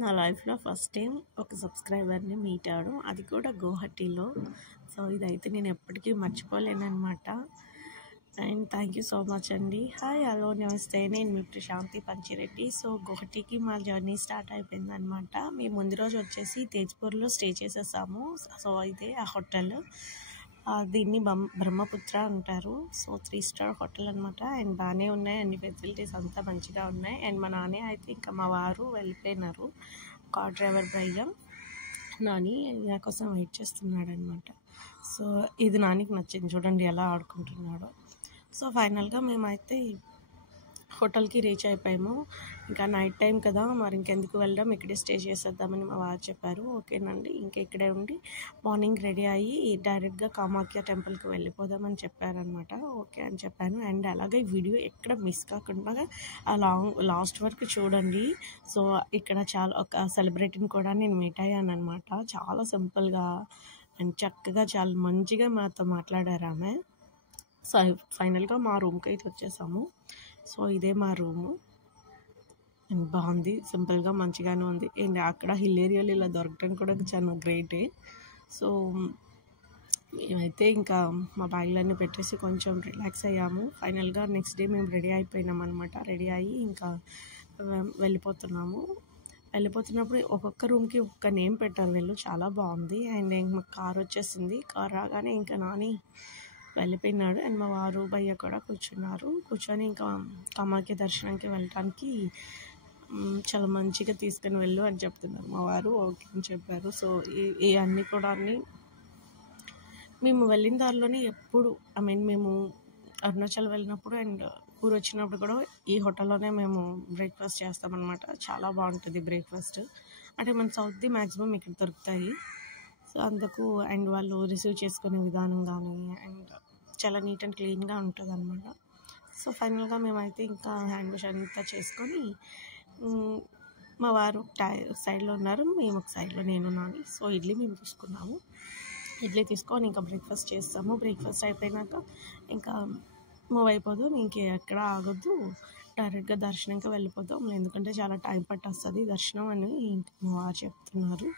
నా లైఫ్‌లో first time ఒక సబ్‌స్క్రైబర్‌ని మీట్ అవ్వడం. అది కూడా గౌహటిలో. సో, ఇదైతే నేను ఎప్పటికీ మర్చిపోలేననమాట. And thank you so much అండి. హాయ్, హలో, నమస్తే. నేను మీ ప్రశాంతి పంచిరెడ్డి. సో, గౌహటికి మా జర్నీ స్టార్ట్ అయిపోయిందనమాట. మేము ముందు రోజు వచ్చేసి తేజ్‌పూర్‌లో స్టే చేసేసాము. సో, ఇదే ఆ హోటల్. దీన్ని బ్రహ్మపుత్ర అంటారు. సో, 3 స్టార్ హోటల్ అనమాట. అండ్ బాగానే ఉన్నాయి, అన్ని ఫెసిలిటీస్ అంతా మంచిగా ఉన్నాయి. అండ్ మా నాన్న అయితే ఇంకా మా వారు వెళ్ళిపోయినారు. కార్ డ్రైవర్ భయ్య నాని నా కోసం వెయిట్ చేస్తున్నాడు అనమాట. సో, ఇది నానికి నచ్చింది, చూడండి ఎలా ఆడుకుంటున్నాడో. సో, ఫైనల్గా మేమైతే హోటల్కి రీచ్ అయిపోయాము. ఇంకా నైట్ టైం కదా, మరి ఇంకెందుకు వెళ్ళడం, ఇక్కడే స్టే చేసేద్దామని మా వారు చెప్పారు. ఓకేనండి, ఇంకా ఇక్కడే ఉండి మార్నింగ్ రెడీ అయ్యి డైరెక్ట్గా కామాఖ్య టెంపుల్కి వెళ్ళిపోదామని చెప్పారనమాట. ఓకే అని చెప్పాను. అండ్ అలాగే ఈ వీడియో ఎక్కడ మిస్ కాకుండా లాస్ట్ వరకు చూడండి. సో, ఇక్కడ చాలా ఒక సెలబ్రిటీని కూడా నేను మీట్ అయ్యాను అనమాట. చాలా సింపుల్గా అండ్ చక్కగా చాలా మంచిగా మాతో మాట్లాడారు ఆమె. సో, ఫైనల్గా మా రూమ్కి అయితే వచ్చేసాము. సో, ఇదే మా రూము. అండ్ బాగుంది, సింపుల్గా మంచిగానే ఉంది. అండ్ అక్కడ హిల్ ఏరియాలో ఇలా దొరకడం కూడా చాలా గ్రేటే. సో, మేమైతే ఇంకా మా బ్యాగ్లన్నీ పెట్టేసి కొంచెం రిలాక్స్ అయ్యాము. ఫైనల్గా నెక్స్ట్ డే మేము రెడీ అయిపోయినాం అనమాట. రెడీ అయ్యి ఇంకా వెళ్ళిపోతున్నాము. వెళ్ళిపోతున్నప్పుడు ఒక్కొక్క రూమ్కి ఒక్క నేమ్ పెట్టారు వీళ్ళు, చాలా బాగుంది. అండ్ మాకు కార్ వచ్చేసింది. కార్ రాగానే ఇంకా నాని వెళ్ళిపోయినాడు. అండ్ మా వారు భయ్య కూడా కూర్చొని ఇంకా కామాఖ్య దర్శనానికి వెళ్ళటానికి చాలా మంచిగా తీసుకుని వెళ్ళు అని చెప్తున్నారు మా వారు. ఓకే అని చెప్పారు. సో, ఈ అన్నీ కూడా మేము వెళ్ళిన దారిలోనే ఎప్పుడు మేము అరుణాచల్ వెళ్ళినప్పుడు అండ్ ఊరు వచ్చినప్పుడు కూడా ఈ హోటల్లోనే మేము బ్రేక్ఫాస్ట్ చేస్తామన్నమాట. చాలా బాగుంటుంది బ్రేక్ఫాస్ట్. అంటే మన సౌత్ది మ్యాక్సిమం ఇక్కడ దొరుకుతాయి. సో, అందుకు అండ్ వాళ్ళు రిసీవ్ చేసుకునే విధానం కానీ అండ్ చాలా నీట్ అండ్ క్లీన్గా ఉంటుంది అనమాట. సో, ఫైనల్గా మేమైతే ఇంకా హ్యాండ్ వాష్ అంతా చేసుకొని మా వారు సైడ్లో ఉన్నారు, మేము ఒక సైడ్లో, నేను నాని. సో, ఇడ్లీ మేము తీసుకున్నాము. ఇడ్లీ తీసుకొని ఇంకా బ్రేక్ఫాస్ట్ చేస్తాము. బ్రేక్ఫాస్ట్ అయిపోయినాక ఇంకా మూవ్ అయిపోదాం, ఇంకెక్కడ ఆగొద్దు, డైరెక్ట్గా దర్శనంకి వెళ్ళిపోతాం. ఎందుకంటే చాలా టైం పట్టేస్తుంది దర్శనం అని మా వారు చెప్తున్నారు.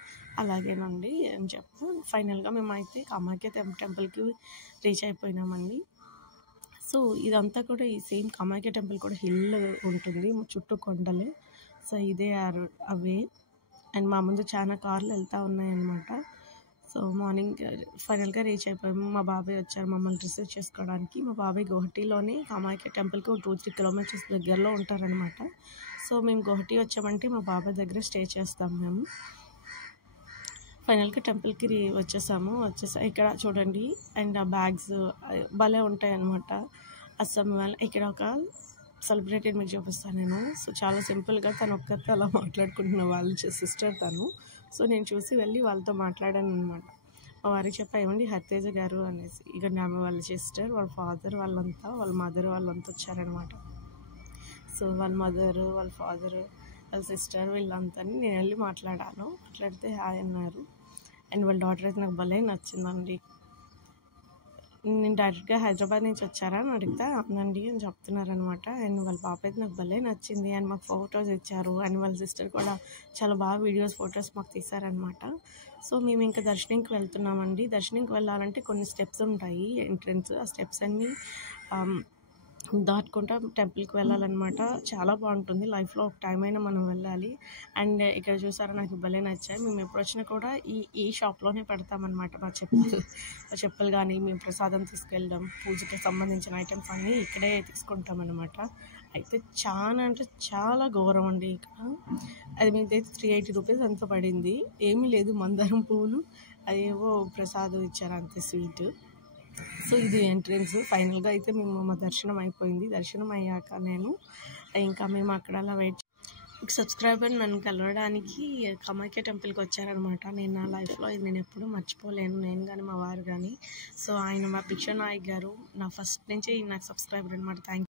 అలాగేనండి అని చెప్పు. ఫైనల్గా మేమైతే కామాఖ్య టెంపుల్కి రీచ్ అయిపోయినామండి. సో, ఇదంతా కూడా ఈ సేమ్ కామాఖ్య టెంపుల్ కూడా హిల్ ఉంటుంది, చుట్టూ కొండలే. సో, ఇదే అవే. అండ్ మా ముందు చాలా కార్లు వెళ్తూ ఉన్నాయన్నమాట. సో, మార్నింగ్ ఫైనల్గా రీచ్ అయిపోయాము. మా బాబాయ్ వచ్చారు మమ్మల్ని రిసీవ్ చేసుకోవడానికి. మా బాబాయ్ గౌహటిలోనే కామాఖ్య టెంపుల్కి 2-3 కిలోమీటర్స్ దగ్గరలో ఉంటారనమాట. సో, మేము గౌహటి వచ్చామంటే మా బాబాయ్ దగ్గర స్టే చేస్తాం మేము. ఫైనల్గా టెంపుల్కి వచ్చేసాము. ఇక్కడ చూడండి. అండ్ ఆ బ్యాగ్స్ భలే ఉంటాయి అన్నమాట. అస్సాం వాళ్ళ ఇక్కడ ఒక సెలబ్రిటీని మీకు చూపిస్తాను నేను. సో, చాలా సింపుల్గా తను ఒక్కరితో అలా మాట్లాడుకుంటున్న వాళ్ళ సిస్టర్ తను. సో, నేను చూసి వెళ్ళి వాళ్ళతో మాట్లాడాను అనమాట. మా వారికి చెప్పా, ఏమండి హరితేజ గారు అనేసి. ఇక ఆమె వాళ్ళ సిస్టర్, వాళ్ళ ఫాదర్, వాళ్ళంతా వాళ్ళ మదర్ వాళ్ళంతా వచ్చారనమాట. సో, వాళ్ళ మదరు, వాళ్ళ ఫాదరు, వాళ్ళ సిస్టర్ వీళ్ళంతా నేను వెళ్ళి మాట్లాడితే హాయ్ అన్నారు. అండ్ వాళ్ళ డాటర్ అయితే నాకు భలే నచ్చిందండి. నేను డైరెక్ట్గా హైదరాబాద్ నుంచి వచ్చారా అని అడిగితే అవునండి అని చెప్తున్నారనమాట. అండ్ వాళ్ళ పాప అయితే నాకు భలే నచ్చింది. అండ్ మాకు ఫొటోస్ ఇచ్చారు. అండ్ వాళ్ళ సిస్టర్ కూడా చాలా బాగా వీడియోస్, ఫొటోస్ మాకు తీశారనమాట. సో, మేము ఇంకా దర్శనంకి వెళ్తున్నామండి. దర్శనంకి వెళ్ళాలంటే కొన్ని స్టెప్స్ ఉంటాయి ఎంట్రన్స్. ఆ స్టెప్స్ అన్నీ దాటుకుంటా టెంపుల్కి వెళ్ళాలన్నమాట. చాలా బాగుంటుంది. లైఫ్లో ఒక టైం అయినా మనం వెళ్ళాలి. అండ్ ఇక్కడ చూసారా, నాకు భలే నచ్చాయి. మేము ఎప్పుడు వచ్చినా కూడా ఈ షాప్లోనే పెడతామన్నమాట. మా చెప్పులు కానీ, మేము ప్రసాదం తీసుకెళ్ళడం, పూజకి సంబంధించిన ఐటమ్స్ అన్నీ ఇక్కడే తీసుకుంటామన్నమాట. అయితే చాలా అంటే చాలా ఘోరం అండి ఇక్కడ. అది మీదైతే 380 రూపీస్ ఎంతో పడింది. ఏమీ లేదు, మందారం పువ్వులు అదేవో ప్రసాదం ఇచ్చారు, అంతే స్వీట్. సో, ఇది ఎంట్రన్స్. ఫైనల్గా అయితే మా దర్శనం అయిపోయింది. దర్శనం అయ్యాక ఇంకా మేము అక్కడ అలా వెయిట్. సబ్స్క్రైబర్ నన్ను కలవడానికి కామాఖ్య టెంపుల్కి వచ్చారనమాట. నేను నా లైఫ్లో ఇది నేను ఎప్పుడూ మర్చిపోలేను, నేను కానీ మా వారు కానీ. సో, ఆయన మా భిక్ష నాయక్ గారు నా ఫస్ట్ నుంచి నాకు సబ్స్క్రైబర్ అనమాట. Thank you.